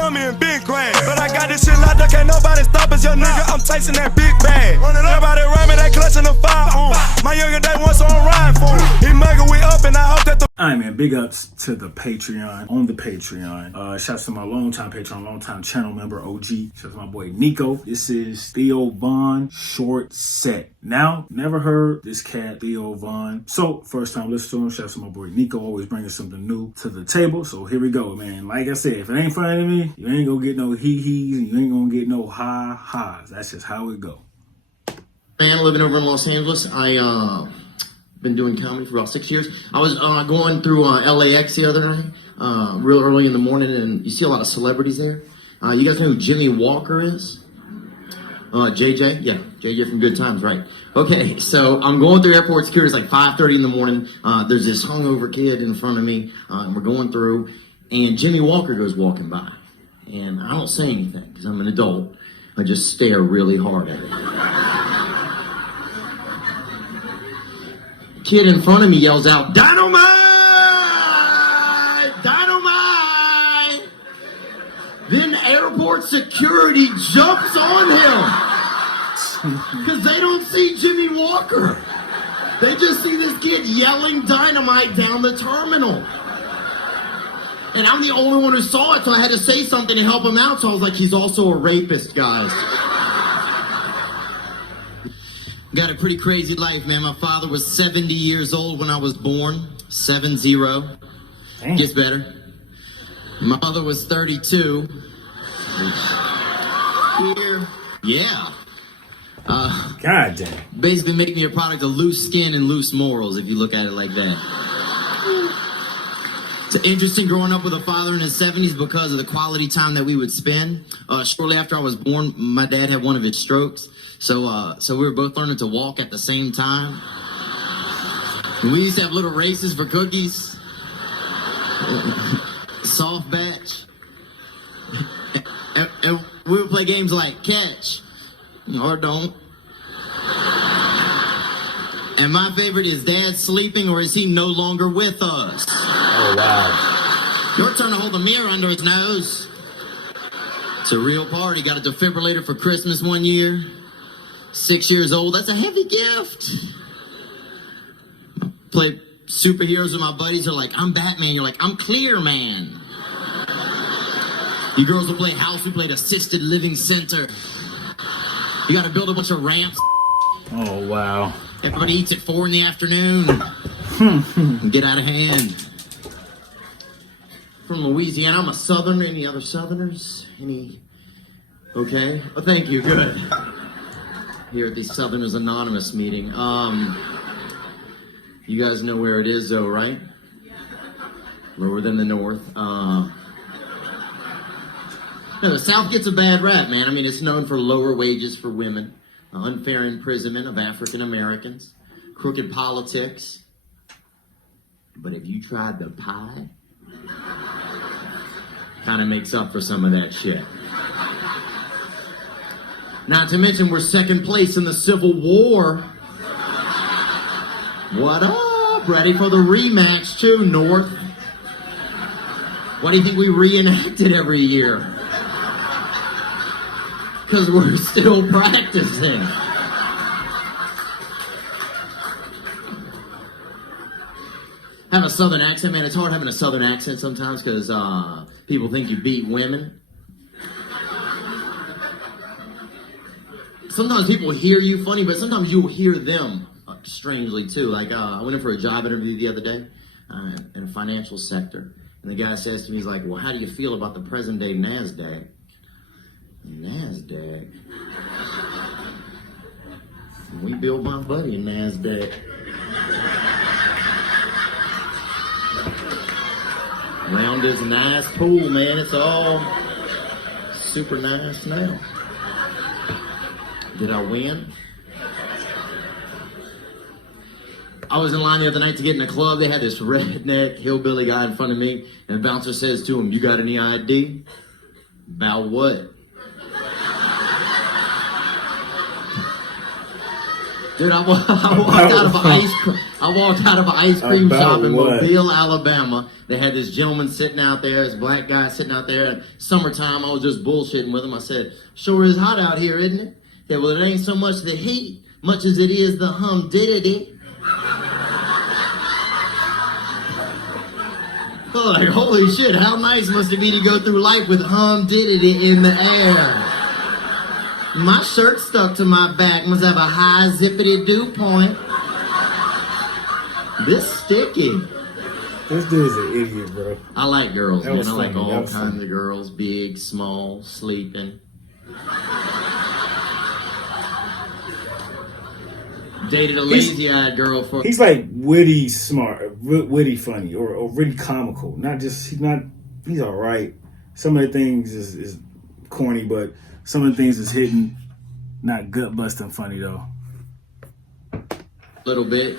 dummy and big grand. But I got this shit locked up, can't nobody stop us, young nigga. I'm chasing that big bag. Everybody around me, they clutching the fire on. My younger day once on ride for him. He mugger, we up, and I hope that the. Alright, man, big ups to the Patreon, on the Patreon. Shouts to my longtime Patreon, longtime channel member, OG. Shouts to my boy Nico. This is Theo Von Short Set. Now, never heard this cat, Theo Von. So, first time listening to him, shouts to my boy Nico, always bringing something new to the table. So here we go, man. Like I said, if it ain't funny to me, you ain't gonna get no hee-hees and you ain't gonna get no ha-ha's. That's just how it go. Man, living over in Los Angeles, been doing comedy for about 6 years. I was going through LAX the other night, real early in the morning, and you see a lot of celebrities there. You guys know who Jimmy Walker is? JJ? Yeah, JJ from Good Times, right. Okay, so I'm going through airport security. It's like 5:30 in the morning. There's this hungover kid in front of me, and we're going through, and Jimmy Walker goes walking by. And I don't say anything, because I'm an adult. I just stare really hard at him. Kid in front of me yells out, "Dynamite! Dynamite!" Then airport security jumps on him because they don't see Jimmy Walker. They just see this kid yelling dynamite down the terminal. And I'm the only one who saw it, so I had to say something to help him out. So I was like, he's also a rapist, guys. Got a pretty crazy life, man. My father was 70 years old when I was born. 7-0. Damn. Gets better. My mother was 32. Here. Yeah. God damn. Basically make me a product of loose skin and loose morals, if you look at it like that. It's interesting growing up with a father in his 70s because of the quality time that we would spend. Shortly after I was born, my dad had one of his strokes. So we were both learning to walk at the same time. And we used to have little races for cookies. Soft batch. And we would play games like catch or don't. And my favorite is Dad sleeping or is he no longer with us? Oh, wow. Your turn to hold the mirror under his nose. It's a real party. Got a defibrillator for Christmas one year. 6 years old. That's a heavy gift. Play superheroes with my buddies. They're like, I'm Batman. You're like, I'm Clear Man. You girls will play house. We played assisted living center. You got to build a bunch of ramps. Oh, wow. Everybody eats at 4 in the afternoon. Get out of hand. From Louisiana. I'm a Southerner. Any other Southerners? Any? Okay. Oh, thank you. Good. Here at the Southerners Anonymous meeting. You guys know where it is, though, right? Lower than the North. No, the South gets a bad rap, man. I mean, it's known for lower wages for women, unfair imprisonment of African Americans, crooked politics. But if you tried the pie, kind of makes up for some of that shit. Not to mention we're second place in the Civil War. What up? Ready for the rematch too, North. Why do you think we reenact it every year? Because we're still practicing. Have a Southern accent, man. It's hard having a Southern accent sometimes because people think you beat women. Sometimes people hear you funny, but sometimes you'll hear them strangely too. Like I went in for a job interview the other day in a financial sector, and the guy says to me, he's like, "Well, how do you feel about the present day NASDAQ?" NASDAQ. We built my buddy a NASDAQ. Round is a nice pool, man. It's all super nice now. Did I win? I was in line the other night to get in a club. They had this redneck hillbilly guy in front of me, and the bouncer says to him, "You got any ID?" "About what?" Dude, I walked out of an ice cream shop in Mobile, Alabama. They had this gentleman sitting out there, this black guy sitting out there. And summertime, I was just bullshitting with him. I said, "Sure is hot out here, isn't it?" He said, "Well, it ain't so much the heat, much as it is the humidity." Oh, like, holy shit, how nice must it be to go through life with humidity in the air? My shirt stuck to my back must have a high zippity dew point. This sticky. This dude's an idiot, bro. I like girls, man. I like funny. all kinds of girls. Big, small, sleeping. Dated a lazy-eyed girl for... He's like witty, smart, witty, funny, or really comical. He's all right. Some of the things is corny, but some of the things is hidden. Not gut-busting funny, though. Little bit.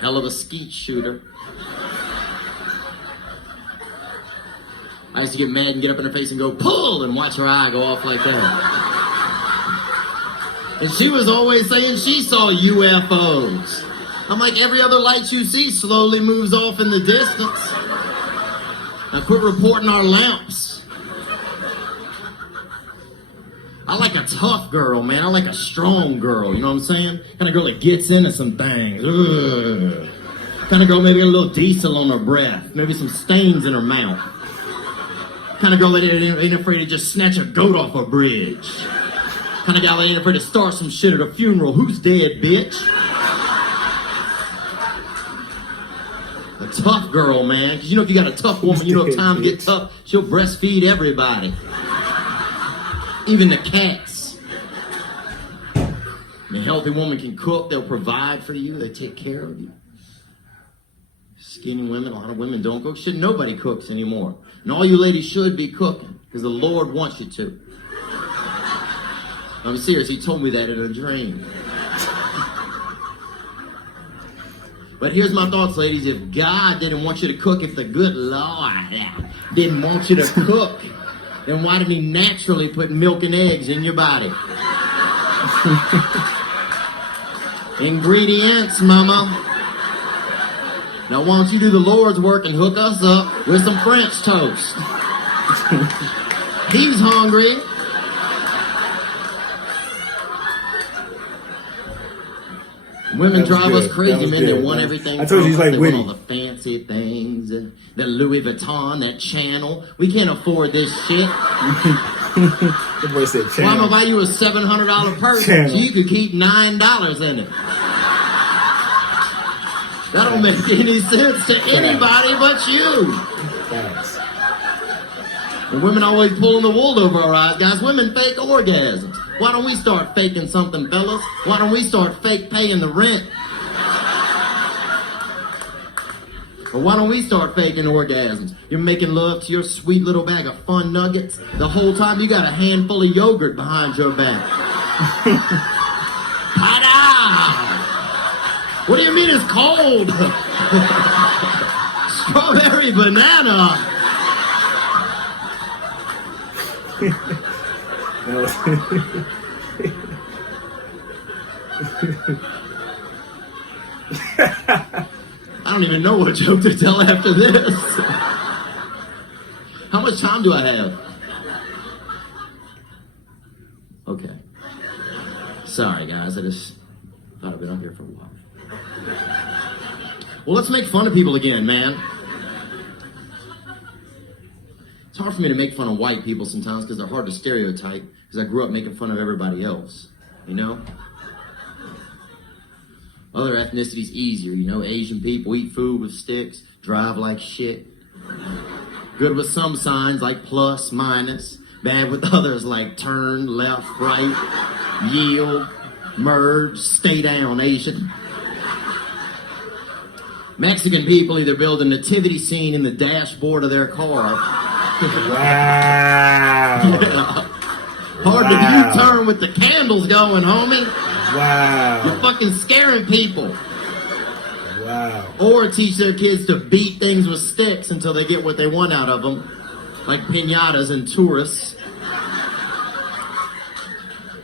Hell of a skeet shooter. I used to get mad and get up in her face and go, "Pull!" and watch her eye go off like that. And she was always saying she saw UFOs. I'm like, every other light you see slowly moves off in the distance. Now quit reporting our lamps. I like a tough girl, man. I like a strong girl, you know what I'm saying? Kind of girl that gets into some things. Ugh. Kind of girl maybe got a little diesel on her breath. Maybe some stains in her mouth. Kind of girl that ain't afraid to just snatch a goat off a bridge. Kind of guy that ain't afraid to start some shit at a funeral. Who's dead, bitch? A tough girl, man. Because you know if you got a tough woman, you know if times get tough, she'll breastfeed everybody. Even the cats. A healthy woman can cook. They'll provide for you. They take care of you. Skinny women, a lot of women don't cook. Shit, nobody cooks anymore. And all you ladies should be cooking. Because the Lord wants you to. I'm serious, he told me that in a dream. But here's my thoughts, ladies. If God didn't want you to cook, if the good Lord didn't want you to cook, then why did he naturally put milk and eggs in your body? Ingredients, mama. Now why don't you do the Lord's work and hook us up with some French toast? He's hungry. Women drive us crazy, man. They want everything. I told you he's like they witty. want all the fancy things, that Louis Vuitton, that Channel. We can't afford this shit. The boy said Why am I channel. buy you a $700 purse Channel. so you could keep $9 in it? That don't make any sense to anybody but you. Thanks. And women always pulling the wool over our eyes, guys. Women fake orgasms. Why don't we start faking something, fellas? Why don't we start fake paying the rent? Or why don't we start faking orgasms? You're making love to your sweet little bag of fun nuggets. The whole time you got a handful of yogurt behind your back. Ta-da! What do you mean it's cold? Strawberry banana. I don't even know what joke to tell after this. How much time do I have? Okay. Sorry, guys. I just thought I'd been up here for a while. Well, let's make fun of people again, man. It's hard for me to make fun of white people sometimes because they're hard to stereotype because I grew up making fun of everybody else, you know? Other ethnicities easier, you know? Asian people eat food with sticks, drive like shit. Good with some signs like plus, minus. Bad with others like turn, left, right, yield, merge, stay down, Asian. Mexican people either build a nativity scene in the dashboard of their car. Wow. Hard to U-turn with the candles going, homie. Wow. You're fucking scaring people. Wow. Or teach their kids to beat things with sticks until they get what they want out of them. Like piñatas and tourists.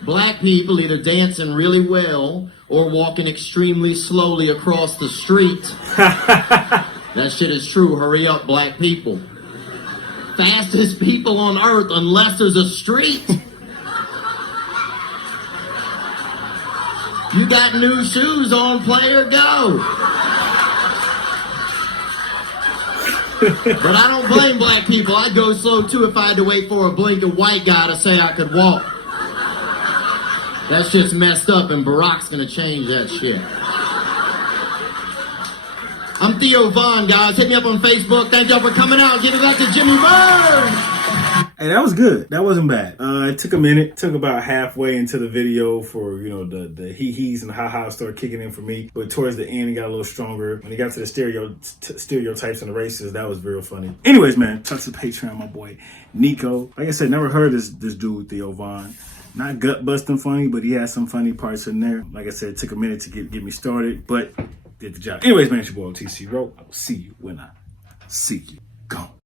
Black people either dancing really well or walking extremely slowly across the street. That shit is true. Hurry up, black people. Fastest people on earth unless there's a street. You got new shoes on, player, go. But I don't blame black people. I'd go slow too if I had to wait for a blinking white guy to say I could walk. That's just messed up, and Barack's gonna change that shit. I'm Theo Von, guys. Hit me up on Facebook. Thank y'all for coming out. Give it back to Jimmy Bird. Hey, that was good. That wasn't bad. It took a minute. Took about halfway into the video for, the he-he's and the ha-ha started kicking in for me. But towards the end, it got a little stronger. When he got to the stereotypes and the races, that was real funny. Anyways, man, shout out to Patreon, my boy Nico. Like I said, never heard this dude, Theo Von. Not gut-busting funny, but he had some funny parts in there. Like I said, it took a minute to get me started, but did the job. Anyways, man, it's your boy TC Rowe. I will see you when I see you. Gone.